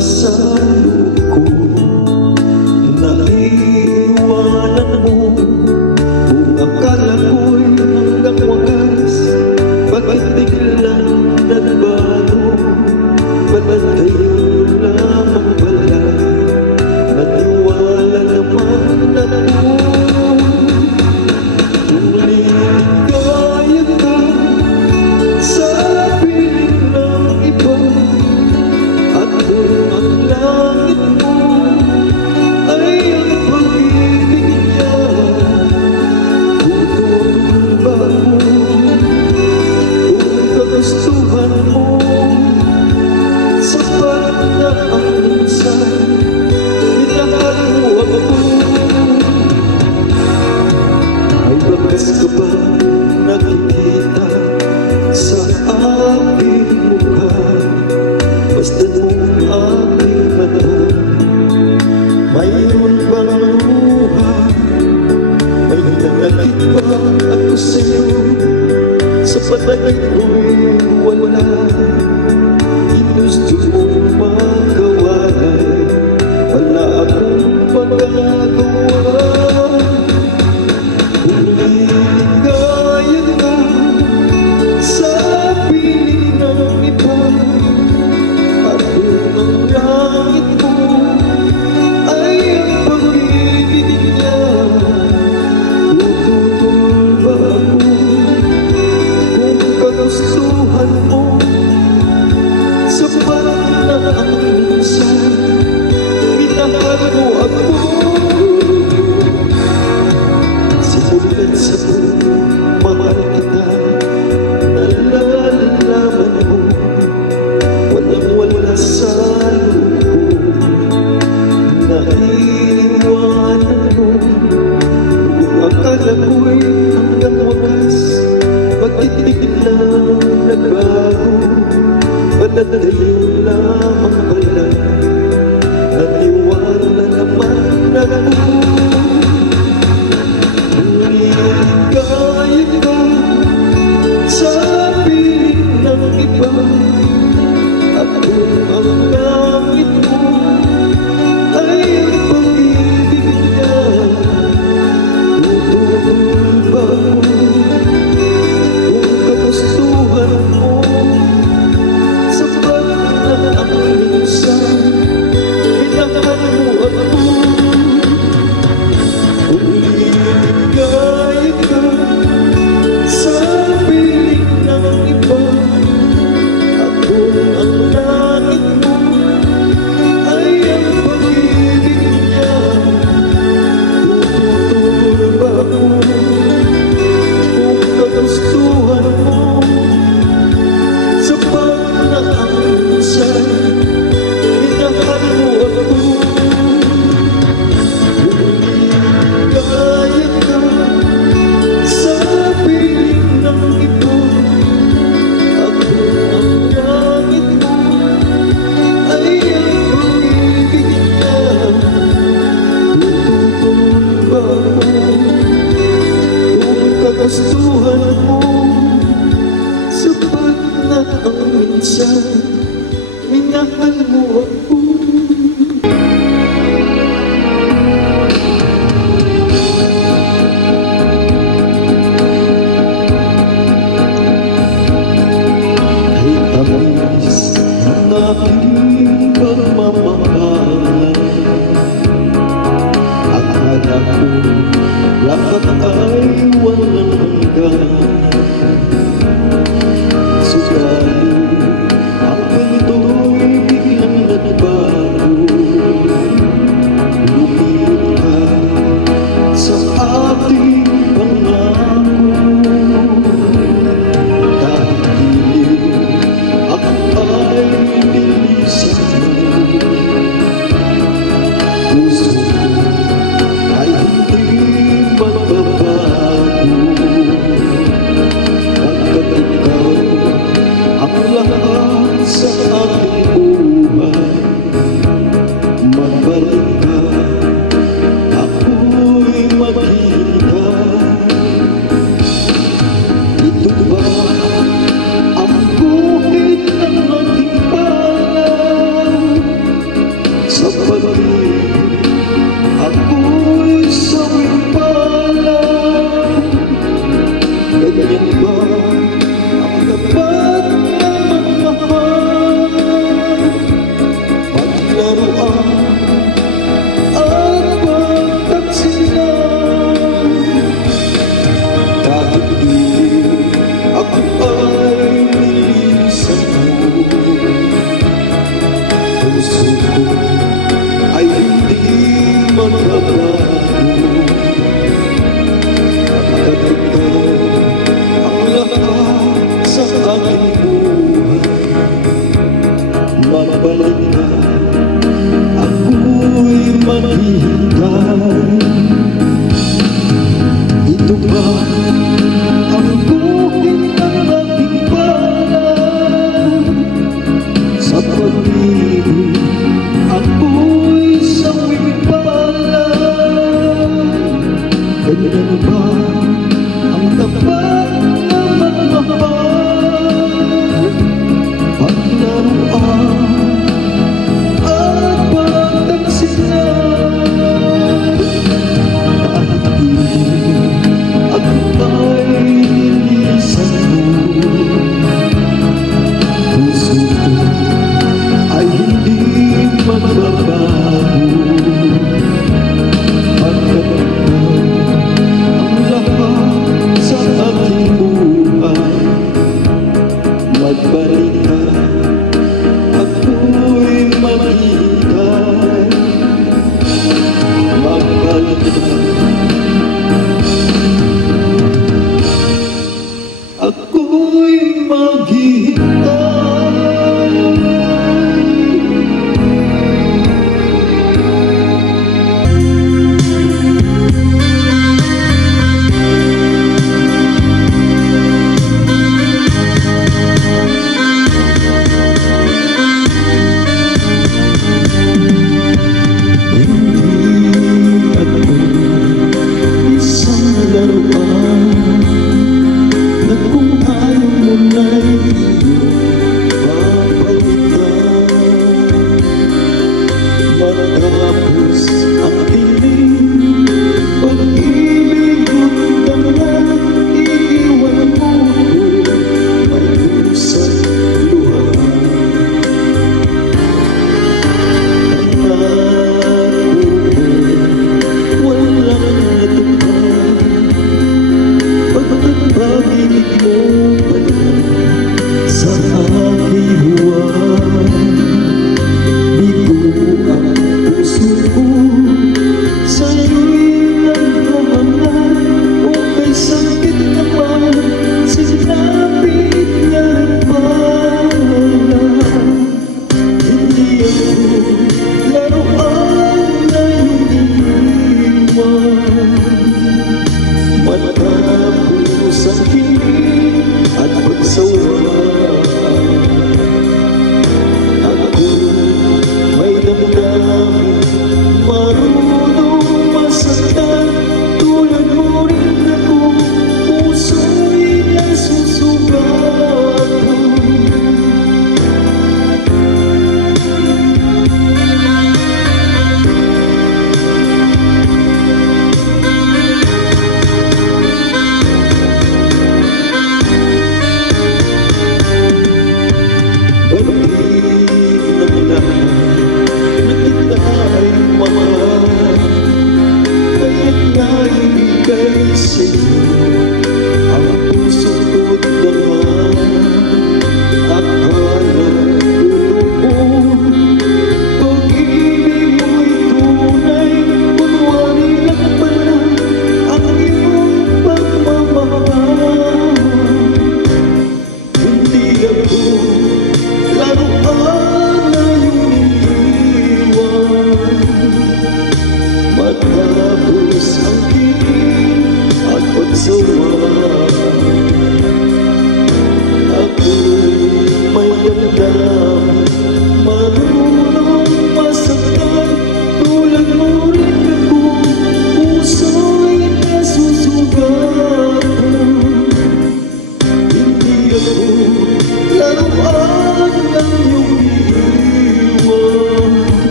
sa loob ko. Naiiwanan mo kung akala ko'y hanggang wakas. Bakit biglang nagbago? Bakit kayo lamang pala? Naniwala naman ako. Kung ligaya ka sa piling ng iba, at kung ang langit mo ay ang pag-ibig niya, tutulba mo kung kagustuhan mo. Sapat na ang minsan, minahal mo ako. May bakas ka ba nakikita sa aking mukha? Basta mong aking panahon, mayroon bang luha? May nanakit ba ako sa'yo? Sa patagay ko'y wala. Ginusto mong magkawalay, wala akong magagawa. Kung ligaya ka sa piling ng iba, at kung ang langit mo ay ang pag-ibig niya, tututulba ako kung kagustuhan mo. Sapat na ang minsan, minahal mo ako. Simulat sa buhay, mahal kita, nalalaman mo. Walang-wala sa loob ko, naiiwanan mo. Kung akala ko'y hanggang wakas, bakit biglang nagbago? Ba't kayo lamang pala? Naniwala naman ako. Kung ligaya ka sa piling ng iba, at kung ang langit mo ay ang pag-ibig niya, tutulba mo kung kagustuhan mo. Sapat na ang minsan, minahal mo ako. Kung ligaya ka sa piling ng iba, at kung ang langit mo ay ang pag-ibig niya, tutulba ko kung kagustuhan mo. Sapat na ang minsan, minahal mo ako. Kung ligaya ka sa piling ng iba, at kung ang langit mo ay ang pag-ibig niya, tutulba ko kung kagustuhan mo. Sapat na ang minsan, minahal mo ako. Ay tamis ng aking pagmamahalan, akala ko lahat ay walang hanggan. Subalit ang ganito'y biglang nagbago. Lumit ka sa ating pangako. Kahit pilit ako ay bilisan mo, puso ko ay hindi magbabago. Pagkat ikaw ang Paglaruan at pagtaksilan, kahit di ako ay nilisan mo, puso ko ay hindi magbabago. Pagkat ikaw ang lahat sa aking buhay, magbalik ka, ako'y maghihintay. Ito ba ang bukid ng aking pangarap? Sa pag-ibig ako'y sawing pangarap. Ganyan ba ang tapat na magmahal? Paglaruan at pagtaksilan, kahit di ako ay nilisan mo, puso ko ay hindi magbabago. Pagkat ikaw ang lahat sa aking buhay, magbalik ka, ako'y maghihintay. Magbalik ka, ako'y maghihintay. Hindi ako isang laruan na kung ayaw mo na'y iyong papalitan.